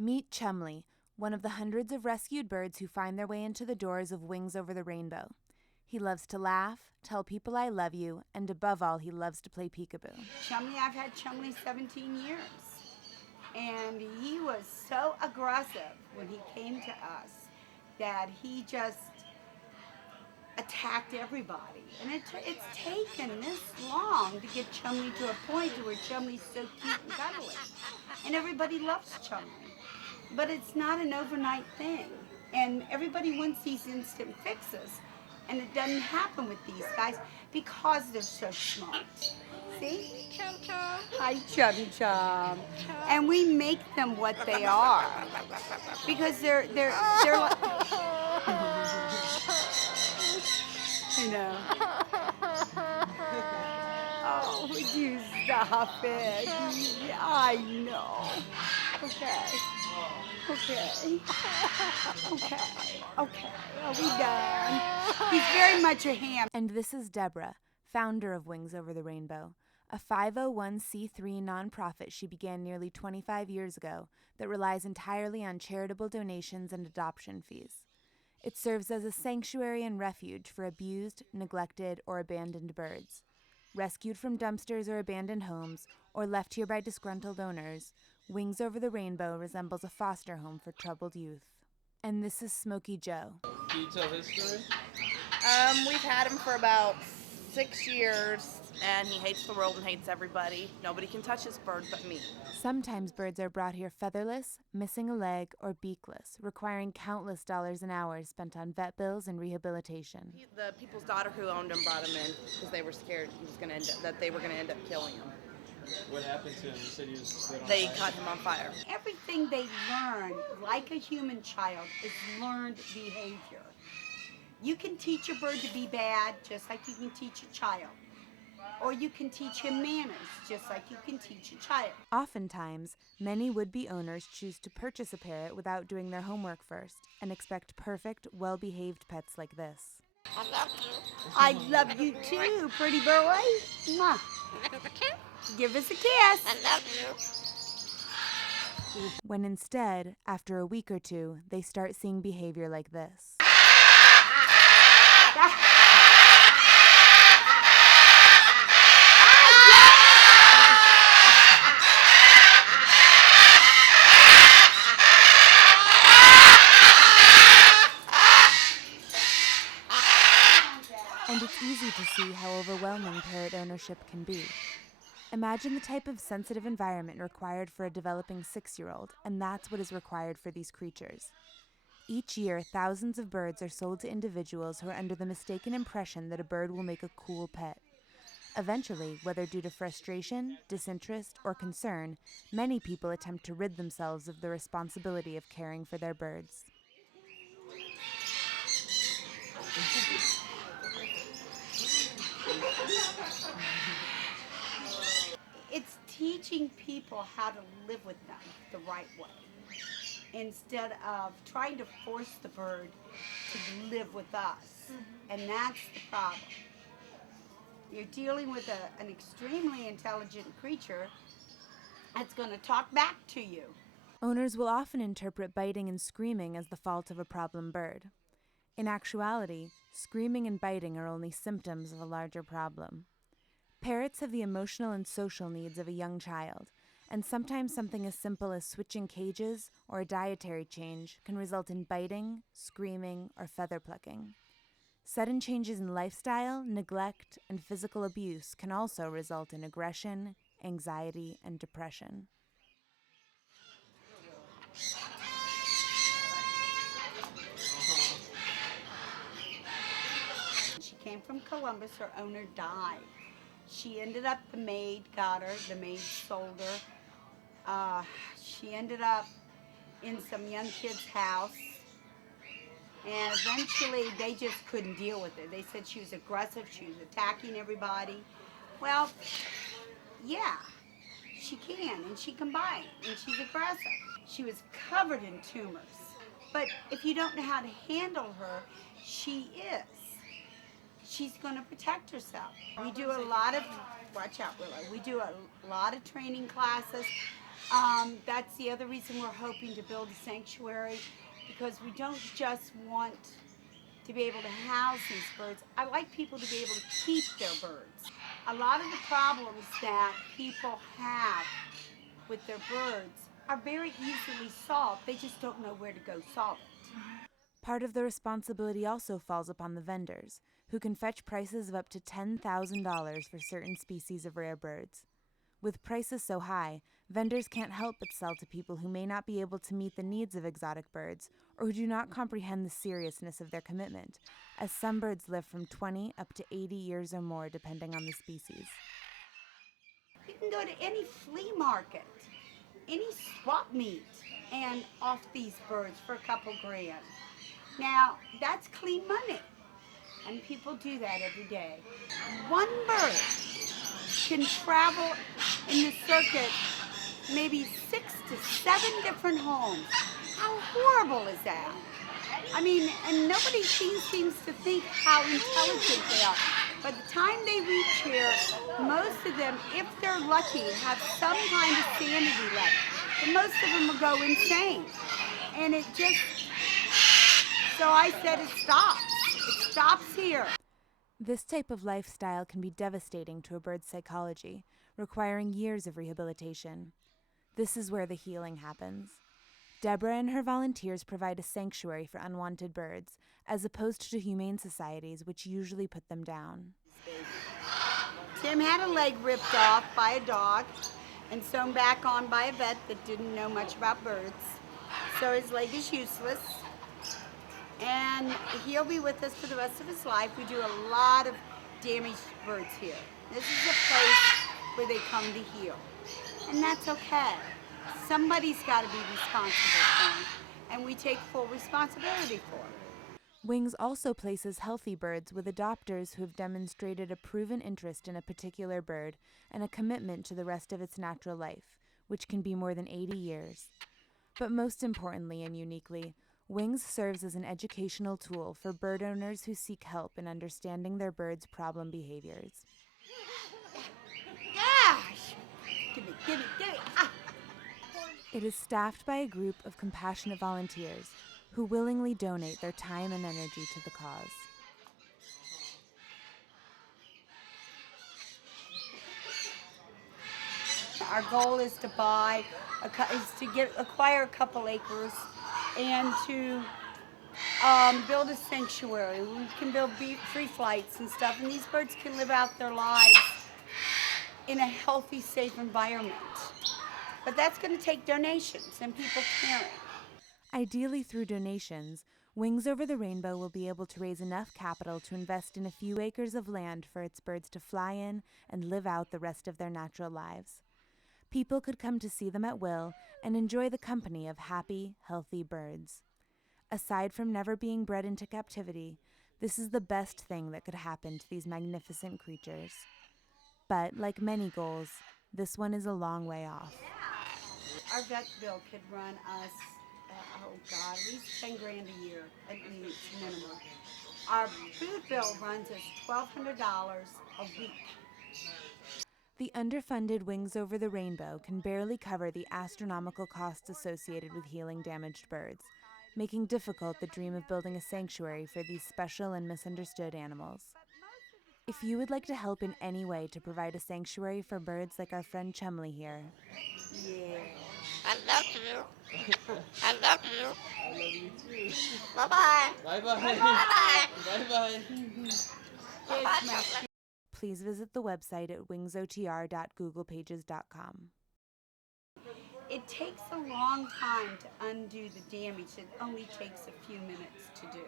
Meet Chumley, one of the hundreds of rescued birds who find their way into the doors of Wings Over the Rainbow. He loves to laugh, tell people I love you, and above all, he loves to play peekaboo. Chumley, I've had Chumley 17 years. And he was so aggressive when he came to us that he just attacked everybody. And it's taken this long to get Chumley to a point to where Chumley's so cute and cuddly. And everybody loves Chumley. But it's not an overnight thing. And everybody wants these instant fixes. And it doesn't happen with these guys because they're so smart. See? Chum Chum. Hi, Chum Chum. And we make them what they are. Because they're like... I know. Oh, would you stop it? I know. Okay. Are we done? He's very much a ham. And this is Deborah, founder of Wings Over the Rainbow, a 501c3 nonprofit she began nearly 25 years ago that relies entirely on charitable donations and adoption fees. It serves as a sanctuary and refuge for abused, neglected, or abandoned birds. Rescued from dumpsters or abandoned homes, or left here by disgruntled owners, Wings Over the Rainbow resembles a foster home for troubled youth. And this is Smokey Joe. Can you tell his story? We've had him for about 6 years, and he hates the world and hates everybody. Nobody can touch his bird but me. Sometimes birds are brought here featherless, missing a leg, or beakless, requiring countless dollars and hours spent on vet bills and rehabilitation. The people's daughter who owned him brought him in because they were scared that they were going to end up killing him. What happened to him? You said he was lit on They fire. caught him on fire. Everything they learn, like a human child, is learned behavior. You can teach a bird to be bad just like you can teach a child. Or you can teach him manners just like you can teach a child. Oftentimes, many would-be owners choose to purchase a parrot without doing their homework first and expect perfect, well-behaved pets like this. I love you. I love you too, pretty boy. Mwah. Give us a kiss. I love you. When instead, after a week or two, they start seeing behavior like this. And it's easy to see how overwhelming parrot ownership can be. Imagine the type of sensitive environment required for a developing 6-year-old, and that's what is required for these creatures. Each year, thousands of birds are sold to individuals who are under the mistaken impression that a bird will make a cool pet. Eventually, whether due to frustration, disinterest, or concern, many people attempt to rid themselves of the responsibility of caring for their birds. It's teaching people how to live with them the right way, instead of trying to force the bird to live with us. And that's the problem. You're dealing with an extremely intelligent creature that's going to talk back to you. Owners will often interpret biting and screaming as the fault of a problem bird. In actuality, screaming and biting are only symptoms of a larger problem. Parrots have the emotional and social needs of a young child, and sometimes something as simple as switching cages or a dietary change can result in biting, screaming, or feather plucking. Sudden changes in lifestyle, neglect, and physical abuse can also result in aggression, anxiety, and depression. She came from Columbus. Her owner died. She ended up, the maid got her, the maid sold her. She ended up in some young kid's house. And eventually they just couldn't deal with it. They said she was aggressive, she was attacking everybody. Well, yeah, she can, and she can bite, and she's aggressive. She was covered in tumors. But if you don't know how to handle her, she is. She's going to protect herself. We do a lot of, watch out Willow, we do a lot of training classes. That's the other reason we're hoping to build a sanctuary, because we don't just want to be able to house these birds. I like people to be able to keep their birds. A lot of the problems that people have with their birds are very easily solved. They just don't know where to go solve it. Part of the responsibility also falls upon the vendors, who can fetch prices of up to $10,000 for certain species of rare birds. With prices so high, vendors can't help but sell to people who may not be able to meet the needs of exotic birds or who do not comprehend the seriousness of their commitment, as some birds live from 20 up to 80 years or more depending on the species. You can go to any flea market, any swap meet, and off these birds for a couple grand. Now, that's clean money, and people do that every day. One bird can travel in the circuit maybe 6 to 7 different homes. How horrible is that? I mean, and nobody seems to think how intelligent they are. By the time they reach here, most of them, if they're lucky, have some kind of sanity left. But most of them will go insane. And it just, so I said it stops. It stops here. This type of lifestyle can be devastating to a bird's psychology, requiring years of rehabilitation. This is where the healing happens. Deborah and her volunteers provide a sanctuary for unwanted birds, as opposed to humane societies, which usually put them down. Tim had a leg ripped off by a dog and sewn back on by a vet that didn't know much about birds. So his leg is useless. And he'll be with us for the rest of his life. We do a lot of damaged birds here. This is a place where they come to heal. And that's okay. Somebody's got to be responsible for them, and we take full responsibility for them. Wings also places healthy birds with adopters who have demonstrated a proven interest in a particular bird and a commitment to the rest of its natural life, which can be more than 80 years. But most importantly and uniquely, Wings serves as an educational tool for bird owners who seek help in understanding their birds' problem behaviors. Gosh! Give me. Ah. It is staffed by a group of compassionate volunteers who willingly donate their time and energy to the cause. Our goal is to acquire a couple acres and to build a sanctuary. We can build free flights and stuff, and these birds can live out their lives in a healthy, safe environment. But that's going to take donations and people caring. Ideally, through donations, Wings Over the Rainbow will be able to raise enough capital to invest in a few acres of land for its birds to fly in and live out the rest of their natural lives. People could come to see them at will and enjoy the company of happy, healthy birds. Aside from never being bred into captivity, this is the best thing that could happen to these magnificent creatures. But, like many goals, this one is a long way off. Our vet bill could run us, at least 10 grand a year, at least minimum. Our food bill runs us $1,200 a week. The underfunded Wings Over the Rainbow can barely cover the astronomical costs associated with healing damaged birds, making difficult the dream of building a sanctuary for these special and misunderstood animals. If you would like to help in any way to provide a sanctuary for birds like our friend Chumley here, Yeah. I love you. I love you. I love you too. Bye-bye. Bye-bye. Bye-bye. Bye-bye. please visit the website at wingsotr.googlepages.com. It takes a long time to undo the damage. It only takes a few minutes to do.